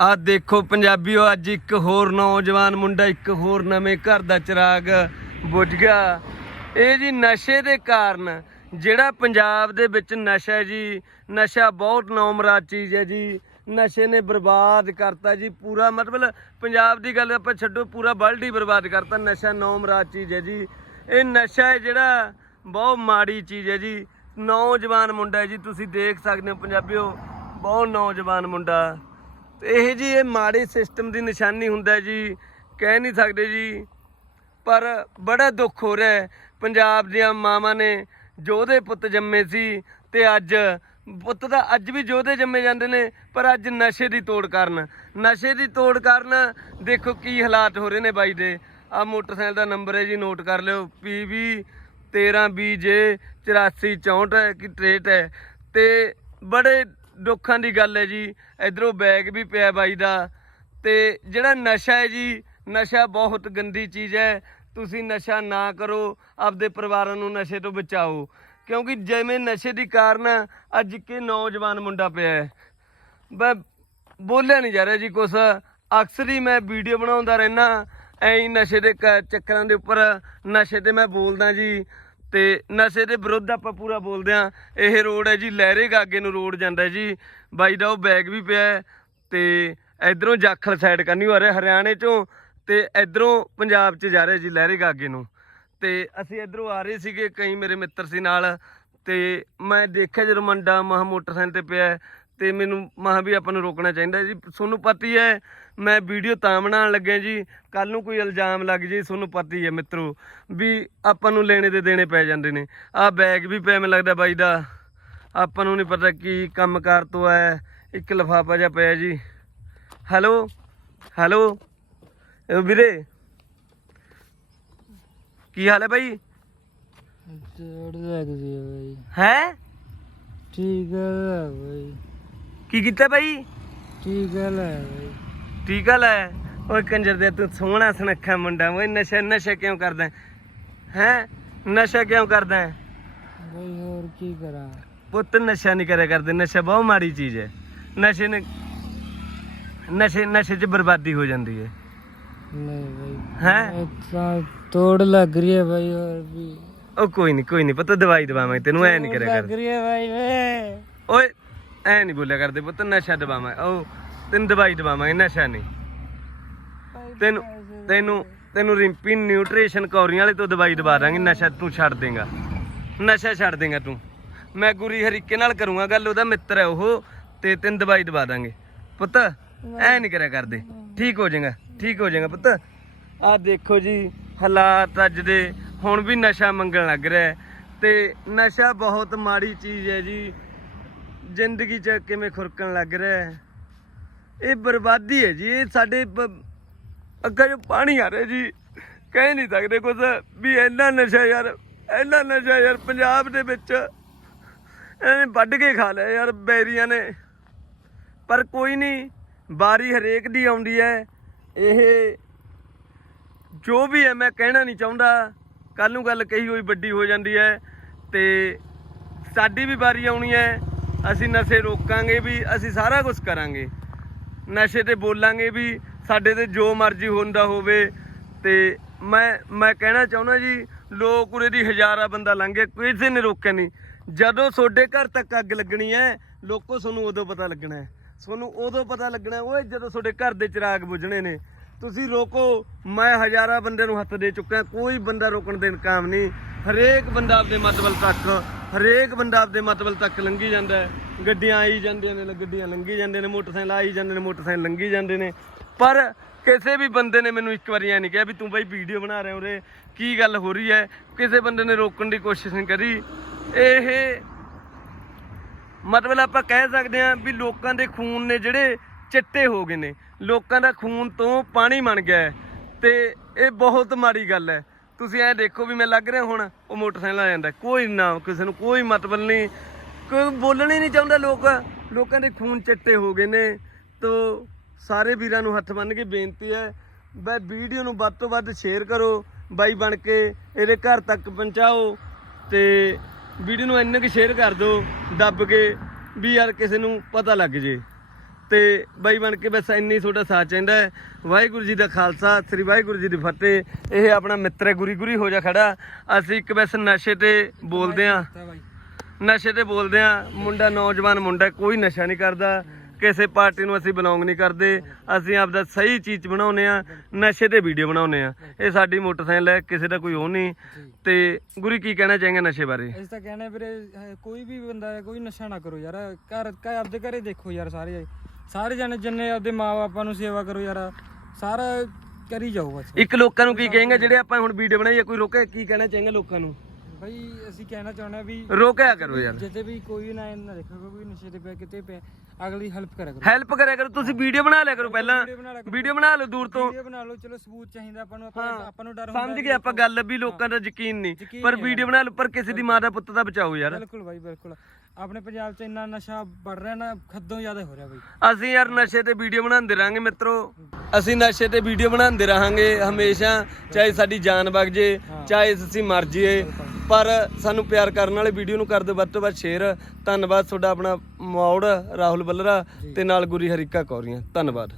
ਆ ਦੇਖੋ ਪੰਜਾਬੀਓ, ਅੱਜ ਇੱਕ ਹੋਰ ਨੌਜਵਾਨ ਮੁੰਡਾ, ਇੱਕ ਹੋਰ ਨਵੇਂ ਘਰ ਦਾ ਚਿਰਾਗ ਬੁੱਝ ਗਿਆ। ਇਹ ਜੀ ਨਸ਼ੇ ਦੇ ਕਾਰਨ, ਜਿਹੜਾ ਪੰਜਾਬ ਦੇ ਵਿੱਚ ਨਸ਼ਾ ਜੀ, ਨਸ਼ਾ ਬਹੁਤ ਨੌਮਰਾਜ ਚੀਜ਼ ਹੈ ਜੀ। ਨਸ਼ੇ ਨੇ ਬਰਬਾਦ ਕਰਤਾ ਜੀ ਪੂਰਾ, ਮਤਲਬ ਪੰਜਾਬ ਦੀ ਗੱਲ ਆਪਾਂ ਛੱਡੋ, ਪੂਰਾ ਵਰਲਡ ਹੀ ਬਰਬਾਦ ਕਰਤਾ, ਨਸ਼ਾ ਨੌਮਰਾ ਚੀਜ਼ ਹੈ ਜੀ। ਇਹ ਨਸ਼ਾ ਹੈ ਜਿਹੜਾ ਬਹੁਤ ਮਾੜੀ ਚੀਜ਼ ਹੈ ਜੀ। ਨੌਜਵਾਨ ਮੁੰਡਾ ਜੀ, ਤੁਸੀਂ ਦੇਖ ਸਕਦੇ ਹੋ ਪੰਜਾਬੀਓ, ਬਹੁਤ ਨੌਜਵਾਨ ਮੁੰਡਾ। ਤੇ ਇਹ ਜੀ, ਇਹ ਮਾੜੇ ਸਿਸਟਮ ਦੀ ਨਿਸ਼ਾਨੀ ਹੁੰਦਾ ਜੀ, ਕਹਿ ਨਹੀਂ ਸਕਦੇ ਜੀ। ਪਰ ਬੜਾ ਦੁੱਖ ਹੋ ਰਿਹਾ ਪੰਜਾਬ ਦੀਆਂ ਮਾਵਾਂ ਨੇ ਜੋਧੇ ਪੁੱਤ ਜੰਮੇ ਸੀ ਤੇ ਅੱਜ ਪੁੱਤ ਦਾ ਅੱਜ ਵੀ ਜੋਧੇ ਜੰਮੇ ਜਾਂਦੇ ਨੇ, ਪਰ ਅੱਜ ਨਸ਼ੇ ਦੀ ਤੋੜ ਕਾਰਨ। ਨਸ਼ੇ ਦੀ ਤੋੜ ਕਾਰਨ, ਦੇਖੋ ਕੀ ਹਾਲਾਤ ਹੋ ਰਹੇ ਨੇ ਬਾਈ ਦੇ। ਆ ਮੋਟਰਸਾਈਕਲ ਦਾ ਨੰਬਰ ਹੈ ਜੀ, ਨੋਟ ਕਰ ਲਿਓ। PV 13BJ 8464 ਹੈ, ਕਿ ਟ੍ਰੇਟ ਹੈ। ਤੇ ਬੜੇ ਦੁੱਖਾਂ ਦੀ ਗੱਲ ਹੈ ਜੀ। ਇਧਰੋਂ ਬੈਗ ਵੀ ਪਿਆ ਬਾਈ ਦਾ। ਤੇ ਜਿਹੜਾ ਨਸ਼ਾ ਹੈ ਜੀ, ਨਸ਼ਾ ਬਹੁਤ ਗੰਦੀ ਚੀਜ਼ ਹੈ। ਤੁਸੀਂ ਨਸ਼ਾ ਨਾ ਕਰੋ, ਆਪਦੇ ਪਰਿਵਾਰਾਂ ਨੂੰ ਨਸ਼ੇ ਤੋਂ ਬਚਾਓ। ਕਿਉਂਕਿ ਜਿਵੇਂ ਨਸ਼ੇ ਦੀ ਕਾਰਨ ਅੱਜ ਕੇ ਨੌਜਵਾਨ ਮੁੰਡਾ ਪਿਆ ਹੈ। ਮੈਂ ਬੋਲਿਆ ਨਹੀਂ ਜਾ ਰਿਹਾ ਜੀ ਕੁਛ। ਅਕਸਰ ਹੀ ਮੈਂ ਵੀਡੀਓ ਬਣਾਉਂਦਾ ਰਹਿਣਾ ਐਂ ਨਸ਼ੇ ਦੇ ਕ- ਚੱਕਰਾਂ ਦੇ ਉੱਪਰ ਨਸ਼ੇ ਤੇ ਮੈਂ ਬੋਲਦਾ ਜੀ। ਤੇ ਨਸ਼ੇ ਦੇ ਵਿਰੁੱਧ ਆਪਾਂ ਪੂਰਾ ਬੋਲਦੇ ਆ ਇਹ ਰੋਡ ਹੈ ਜੀ, ਲਹਿਰੇ ਗਾਗੇ ਨੂੰ ਰੋਡ ਜਾਂਦਾ ਜੀ। ਬਾਈ ਦਾ ਉਹ ਬੈਗ ਵੀ ਪਿਆ ਹੈ ਤੇ ਇਧਰੋਂ ਜਾਖਲ ਸਾਈਡ ਕਰਨੀ ਹੋ ਰਿਹਾ, ਹਰਿਆਣੇ ਚੋਂ ਤੇ ਇਧਰੋਂ ਪੰਜਾਬ 'ਚ ਜਾ ਰਿਹਾ ਜੀ, ਲਹਿਰੇ ਗਾਗੇ ਨੂੰ। ਤੇ ਅਸੀਂ ਇਧਰੋਂ ਆ ਰਹੇ ਸੀਗੇ, ਕਈ ਮੇਰੇ ਮਿੱਤਰ ਸੀ ਨਾਲ ਤੇ ਮੈਂ ਦੇਖਿਆ ਜਦੋਂ ਮੁੰਡਾ ਮਹਾ ਮੋਟਰਸਾਈਕਲ ਤੇ ਪਿਆ ਤੇ ਮੈਨੂੰ ਮਹਾ ਵੀ ਆਪਾਂ ਨੂੰ ਰੋਕਣਾ ਚਾਹੀਦਾ ਜੀ। ਤੁਹਾਨੂੰ ਪਤਾ ਹੀ ਮੈਂ ਵੀਡੀਓ ਤਾਂ ਬਣਾਉਣ ਲੱਗਿਆ ਜੀ। ਕੱਲ ਨੂੰ ਕੋਈ ਇਲਜ਼ਾਮ ਲੱਗ ਜੇ ਤੁਹਾਨੂੰ ਪਤਾ ਹੀ ਮਿੱਤਰੋ। ਵੀ ਆਪਾਂ ਨੂੰ ਲੈਣੇ ਦੇ ਦੇਣੇ ਪੈ ਜਾਂਦੇ ਨੇ। ਆਹ ਬੈਗ ਵੀ ਪਿਆ ਮੈਨੂੰ ਲੱਗਦਾ ਬਾਈ ਦਾ। ਆਪਾਂ ਨੂੰ ਨਹੀਂ ਪਤਾ ਕੀ ਕੰਮਕਾਰ ਤੋਂ ਆਇਆ ਇੱਕ ਲਫਾਫਾ ਜਿਹਾ ਪਿਆ ਜੀ। Hello hello. ਇਹ ਵੀਰੇ। ਕੀ ਹਾਲ ਹੈ ਬਾਈ? ਹੈ? ਠੀਕ ਹੈ ਬਾਈ। ਕੀ ਕੀਤਾ ਬਾਈ? ਠੀਕ ਹੈ ਲੈ ਬਾਈ ਟੀਕਾ ਲੈ ਓਏ ਕੰਜਰ ਦੇ ਤੂੰ ਸੋਹਣਾ ਸੁਨੱਖਾ ਮੁੰਡਾ ਓਏ ਨਸ਼ਾ ਨਸ਼ਾ ਕਿਉਂ ਕਰਦਾ ਹੈ? ਨਸ਼ਾ ਕਿਉਂ ਕਰਦਾ ਹੈ? ਬਾਈ ਹੋਰ ਕੀ ਕਰਾਂ? ਪੁੱਤ ਨਸ਼ਾ ਨਹੀਂ ਕਰਿਆ ਕਰਦੇ ਨਸ਼ਾ ਬਹੁਤ ਮਾੜੀ ਚੀਜ਼ ਹੈ। ਨਸ਼ੇ ਨੇ ਨਸ਼ੇ ਨਸ਼ੇ 'ਚ ਬਰਬਾਦੀ ਹੋ ਜਾਂਦੀ ਹੈ। ਨਹੀਂ ਬਾਈ ਹੈਂ? ਤਾਂ ਤੋੜ ਲੱਗ ਰਹੀ ਹੈ ਬਾਈ ਹੋਰ ਵੀ। ਉਹ ਕੋਈ ਨਹੀਂ ਕੋਈ ਨਹੀਂ ਪੁੱਤ ਦਵਾਈ ਦਵਾਵਾਂਗੇ ਤੈਨੂੰ ਐ ਨਹੀਂ ਕਰਿਆ ਲੱਗ ਕਰਦੇ। ਰਹੀ ਹੈ ਬਾਈ ਓਏ ਐ ਨਹੀਂ ਬੋਲਿਆ ਕਰਦੇ ਪੁੱਤ ਨਸ਼ਾ ਦਵਾਵਾਂ ਉਹ ਤੈਨੂੰ ਦਵਾਈ ਦਵਾਵਾਂਗੇ ਨਸ਼ਾ ਨਹੀਂ। ਤੈਨੂੰ ਤੈਨੂੰ ਤੈਨੂੰ ਰਿੰਪੀ ਨਿਊਟ੍ਰੀਸ਼ਨ ਕੌਰੀਆਂ ਵਾਲੇ ਤੋਂ ਦਵਾਈ ਦਵਾ ਦਾਂਗੇ ਨਸ਼ਾ ਤੂੰ ਛੱਡ ਦੇਂਗਾ। ਨਸ਼ਾ ਛੱਡ ਦੇਂਗਾ ਤੂੰ। ਮੈਂ ਗੁਰੀ ਹਰੀਕੇ ਨਾਲ ਕਰੂੰਗਾ ਗੱਲ ਉਹਦਾ ਮਿੱਤਰ ਹੈ ਉਹ ਤੇ ਤੈਨੂੰ ਦਵਾਈ ਦਵਾ ਦਾਂਗੇ। ਪੁੱਤ ਐ ਨਹੀਂ ਕਰਿਆ ਕਰਦੇ। ਠੀਕ ਹੋ ਜਾਏਗਾ ਠੀਕ ਹੋ ਜਾਏਗਾ ਪੁੱਤ। ਆਹ ਦੇਖੋ ਜੀ ਹਾਲਾਤ ਅੱਜ ਦੇ ਹੁਣ ਵੀ ਨਸ਼ਾ ਮੰਗਣ ਲੱਗ ਰਿਹਾ ਤੇ ਨਸ਼ਾ ਬਹੁਤ ਮਾੜੀ ਚੀਜ਼ ਹੈ ਜੀ। ਜ਼ਿੰਦਗੀ 'ਚ ਕਿਵੇਂ ਖੁਰਕਣ ਲੱਗ ਰਿਹਾ ਹੈ? ਇਹ ਬਰਬਾਦੀ ਹੈ ਜੀ, ਇਹ ਸਾਡੇ ਬ- ਅੱਗੇ ਜੋ ਪਾਣੀ ਆ ਰਿਹਾ ਜੀ, ਕਹਿ ਨਹੀਂ ਸਕਦੇ ਕੁਝ ਵੀ ਇੰਨਾ ਨਸ਼ਾ ਯਾਰ, ਇੰਨਾ ਨਸ਼ਾ ਯਾਰ ਪੰਜਾਬ ਦੇ ਵਿੱਚ ਇਹਨੇ ਵੱਢ ਕੇ ਖਾ ਲਿਆ ਯਾਰ ਬੈਰੀਆਂ ਨੇ। ਪਰ ਕੋਈ ਨਹੀਂ ਬਾਰੀ ਹਰੇਕ ਦੀ ਆਉਂਦੀ ਹੈ। ਇਹ ਜੋ ਵੀ ਹੈ, ਮੈਂ ਕਹਿਣਾ ਨਹੀਂ ਚਾਹੁੰਦਾ। ਕੱਲ ਨੂੰ ਗੱਲ ਕਹੀ ਹੋਈ ਵੱਡੀ ਹੋ ਜਾਂਦੀ ਹੈ ਤੇ ਸਾਡੀ ਵੀ ਵਾਰੀ ਆਉਣੀ ਹੈ। ਅਸੀਂ ਨਸ਼ੇ ਰੋਕਾਂਗੇ ਵੀ ਅਸੀਂ ਸਾਰਾ ਕੁਝ ਕਰਾਂਗੇ। ਨਸ਼ੇ ਤੇ ਬੋਲਾਂਗੇ ਵੀ ਸਾਡੇ ਤੇ ਜੋ ਮਰਜ਼ੀ ਹੁੰਦਾ ਹੋਵੇ। ਤੇ ਮੈਂ ਮੈਂ ਕਹਿਣਾ ਚਾਹੁੰਦਾ ਜੀ ਲੋਕ ਉਰੇ ਦੀ ਹਜ਼ਾਰਾਂ ਬੰਦਾ ਲੰਘੇ ਕਿਸੇ ਨੇ ਰੋਕਿਆ ਨਹੀਂ। ਜਦੋਂ ਤੁਹਾਡੇ ਘਰ ਤੱਕ ਅੱਗ ਲੱਗਣੀ ਹੈ ਲੋਕੋ ਤੁਹਾਨੂੰ ਉਦੋਂ ਪਤਾ ਲੱਗਣਾ ਹੈ। ਤੁਹਾਨੂੰ ਉਦੋਂ ਪਤਾ ਲੱਗਣਾ ਹੈ, ਓਏ ਜਦੋਂ ਤੁਹਾਡੇ ਘਰ ਦੇ ਚਿਰਾਗ ਬੁਝਣੇ ਨੇ। ਤੁਸੀਂ ਰੋਕੋ ਮੈਂ ਹਜ਼ਾਰਾਂ ਬੰਦੇ ਨੂੰ ਹੱਥ ਦੇ ਚੁੱਕਾ ਕੋਈ ਬੰਦਾ ਰੋਕਣ ਦੇ ਕਾਮ ਨਹੀਂ। ਹਰੇਕ ਬੰਦਾ ਆਪਦੇ ਮਤਬਲ ਤੱਕ ਹਰੇਕ ਬੰਦਾ ਆਪਦੇ ਮਤਬਲ ਤੱਕ ਲੰਘੀ ਜਾਂਦਾ ਹੈ। ਗੱਡੀਆਂ ਆਈ ਜਾਂਦੀਆਂ ਨੇ, ਗੱਡੀਆਂ ਲੰਘੀ ਜਾਂਦੇ ਨੇ, ਮੋਟਰਸਾਈਕਲ ਆਈ ਜਾਂਦੇ ਨੇ, ਮੋਟਰਸਾਈਕਲ ਲੰਘੀ ਜਾਂਦੇ ਨੇ। ਪਰ ਕਿਸੇ ਵੀ ਬੰਦੇ ਨੇ ਮੈਨੂੰ ਇੱਕ ਵਾਰੀ ਐ ਨਹੀਂ ਕਿਹਾ ਵੀ ਤੂੰ ਬਾਈ ਵੀਡੀਓ ਬਣਾ ਰਿਹਾ ਉਰੇ, ਕੀ ਗੱਲ ਹੋ ਰਹੀ ਹੈ? ਕਿਸੇ ਬੰਦੇ ਨੇ ਰੋਕਣ ਦੀ ਕੋਸ਼ਿਸ਼ ਨਹੀਂ ਕਰੀ। ਇਹ ਮਤਲਬ ਆਪਾਂ ਕਹਿ ਸਕਦੇ ਹਾਂ ਵੀ ਲੋਕਾਂ ਦੇ ਖੂਨ ਨੇ ਜਿਹੜੇ ਚਿੱਟੇ ਹੋ ਗਏ ਨੇ। ਲੋਕਾਂ ਦਾ ਖੂਨ ਤੋਂ ਪਾਣੀ ਬਣ ਗਿਆ ਹੈ। ਤੇ ਇਹ ਬਹੁਤ ਮਾੜੀ ਗੱਲ ਹੈ। ਤੁਸੀਂ ਐ ਦੇਖੋ ਵੀ ਮੈਂ ਲੱਗ ਰਿਹਾ ਹੁਣ, ਉਹ ਮੋਟਰਸਾਈਕਲ ਆ ਜਾਂਦਾ। ਕੋਈ ਨਾ, ਕਿਸੇ ਨੂੰ ਕੋਈ ਮਤਲਬ ਨਹੀਂ। ਕੋਈ ਬੋਲਣ ਹੀ ਨਹੀਂ ਚਾਹੁੰਦਾ ਲੋਕ। ਲੋਕਾਂ ਦੇ ਖੂਨ ਚਿੱਟੇ ਹੋ ਗਏ ਨੇ। ਤੋ ਸਾਰੇ ਵੀਰਾਂ ਨੂੰ ਹੱਥ ਬੰਨ੍ਹ ਕੇ ਬੇਨਤੀ ਹੈ, ਬਈ ਵੀਡੀਓ ਨੂੰ ਵੱਧ ਤੋਂ ਵੱਧ ਸ਼ੇਅਰ ਕਰੋ, ਬਾਈ ਬਣ ਕੇ ਇਹਦੇ ਘਰ ਤੱਕ ਪਹੁੰਚਾਓ ਤੇ ਵੀਡੀਓ ਨੂੰ ਇੰਨਾ ਕਿ ਸ਼ੇਅਰ ਕਰ ਦਿਓ, ਦੱਬ ਕੇ ਵੀ ਯਾਰ ਕਿਸੇ ਨੂੰ ਪਤਾ ਲੱਗ ਜੇ। ਤੇ ਬਾਈ ਬਣ ਕੇ ਬਸ ਇੰਨੀ ਤੁਹਾਡਾ ਸਾਥ ਚਾਹੀਦਾ ਹੈ। ਵਾਹਿਗੁਰੂ ਜੀ ਦਾ ਖਾਲਸਾ ਸ੍ਰੀ ਵਾਹਿਗੁਰੂ ਜੀ ਦੀ ਫਤਿਹ। ਇਹ ਆਪਣਾ ਮਿੱਤਰ ਹੈ ਗੁਰੀ ਗੁਰੀ ਹੋ ਜਾ ਖੜਾ। ਅਸੀਂ ਇੱਕ ਬਸ ਨਸ਼ੇ ਤੇ ਬੋਲਦੇ ਆਂ ਨਸ਼ੇ ਤੇ ਬੋਲਦੇ ਆ ਮੁੰਡਾ ਨੌਜਵਾਨ ਮੁੰਡਾ ਕੋਈ ਨਸ਼ਾ ਨਹੀਂ ਕਰਦਾ। ਕਿਸੇ ਪਾਰਟੀ ਨੂੰ ਅਸੀਂ ਬਿਲੋਂਗ ਨਹੀਂ ਕਰਦੇ। ਅਸੀਂ ਆਪਦਾ ਸਹੀ ਚੀਜ਼ ਬਣਾਉਨੇ ਆ ਨਸ਼ੇ ਤੇ ਵੀਡੀਓ ਬਣਾਉਨੇ ਆ ਇਹ ਸਾਡੀ ਮੋਟਰਸਾਈਕਲ ਹੈ ਕਿਸੇ ਦਾ ਕੋਈ ਉਹ ਨਹੀਂ। ਤੇ ਗੁਰੀ ਕੀ ਕਹਿਣਾ ਚਾहेंगे ਨਸ਼ੇ ਬਾਰੇ? ਅਸੀਂ ਤਾਂ ਕਹਿੰਦੇ ਵੀਰੇ ਕੋਈ ਵੀ ਬੰਦਾ ਕੋਈ ਨਸ਼ਾ ਨਾ ਕਰੋ ਯਾਰ। ਘਰ ਘਰ ਆਪਦੇ ਘਰੇ ਦੇਖੋ ਯਾਰ ਸਾਰੇ। ਸਾਰੇ ਜਣੇ ਜਿੰਨੇ ਆਪਦੇ ਮਾਪਿਆਂ ਨੂੰ ਸੇਵਾ ਕਰੋ ਯਾਰ, ਸਾਰਾ ਕਰੀ ਜਾਓ ਬਸ। ਇੱਕ ਲੋਕਾਂ ਨੂੰ ਕੀ ਕਹੇਂਗੇ ਜਿਹੜੇ ਆਪਾਂ ਹੁਣ ਵੀਡੀਓ ਬਣਾਈ ਹੈ ਕੋਈ ਰੋਕੇ, ਕੀ ਕਹਿਣਾ ਚਾहेंगे ਲੋਕਾਂ ਨੂੰ? ਬਈ ਅਸੀਂ ਕਹਿਣਾ ਚਾਹੁੰਦੇ ਵੀ ਰੋਕਿਆ ਕਰੋ ਯਾਰ। ਜਿੱਥੇ ਵੀ ਕੋਈ ਨਾ ਨਾ ਦੇਖੋ ਕੋਈ ਨਸ਼ੇ ਤੇ ਪਿਆ ਕਿਤੇ ਪਿਆ ਅਗਲੀ ਹੈਲਪ ਕਰਿਆ ਕਰੋ। ਹੈਲਪ ਕਰਿਆ ਕਰੋ ਤੁਸੀਂ ਵੀਡੀਓ ਬਣਾ ਲਿਆ ਕਰੋ ਪਹਿਲਾਂ। ਵੀਡੀਓ ਬਣਾ ਲਿਆ ਕਰੋ। ਵੀਡੀਓ ਬਣਾ ਲਓ ਦੂਰ ਤੋਂ। ਵੀਡੀਓ ਬਣਾ ਲਓ ਚਲੋ ਸਬੂਤ ਚਾਹੀਦਾ ਆਪਾਂ ਨੂੰ ਆਪਾਂ। ਆਪਾਂ ਨੂੰ ਡਰ ਹੁੰਦਾ ਸਮਝ ਗਏ ਆਪਾਂ ਗੱਲ ਵੀ ਲੋਕਾਂ ਦਾ ਯਕੀਨ ਨਹੀਂ। ਯਕੀਨ ਪਰ ਨਹੀਂ ਵੀਡੀਓ ਬਣਾ ਲਓ ਪਰ ਕਿਸੇ ਦੀ ਮਾਂ ਦਾ ਪੁੱਤ ਦਾ ਬਚਾਓ ਯਾਰ। ਬਿਲਕੁਲ ਬਾਈ ਬਿਲਕੁਲ। ਆਪਣੇ ਪੰਜਾਬ 'ਚ ਇੰਨਾ ਨਸ਼ਾ ਵੱਧ ਰਿਹਾ ਨਾ ਖੱਦੋਂ ਜ਼ਿਆਦਾ ਹੋ ਰਿਹਾ ਬਾਈ। ਅਸੀਂ ਯਾਰ ਨਸ਼ੇ ਤੇ ਵੀਡੀਓ ਬਣਾਉਂਦੇ ਰਾਂਗੇ ਮਿੱਤਰੋ। ਅਸੀਂ ਨਸ਼ੇ ਤੇ ਵੀਡੀਓ ਬਣਾਉਂਦੇ ਰਹਾਂਗੇ ਹਮੇਸ਼ਾ ਚਾਹੇ ਸਾਡੀ ਜਾਨ ਵਗ ਜੇ ਚਾਹੇ ਅਸੀਂ ਮਰ ਜਾਈਏ ਪਰ ਸਾਨੂੰ ਪਿਆਰ ਕਰਨ ਵਾਲੇ ਵੀਡੀਓ ਨੂੰ ਕਰ ਦਿਓ ਵੱਧ ਤੋਂ ਵੱਧ ਸ਼ੇਅਰ ਧੰਨਵਾਦ ਤੁਹਾਡਾ ਆਪਣਾ ਮੌੜ ਰਾਹੁਲ ਬੱਲਰਾ ਤੇ ਨਾਲ ਗੁਰੀ ਹਰੀਕਾ ਕੌਰੀਆਂ ਧੰਨਵਾਦ।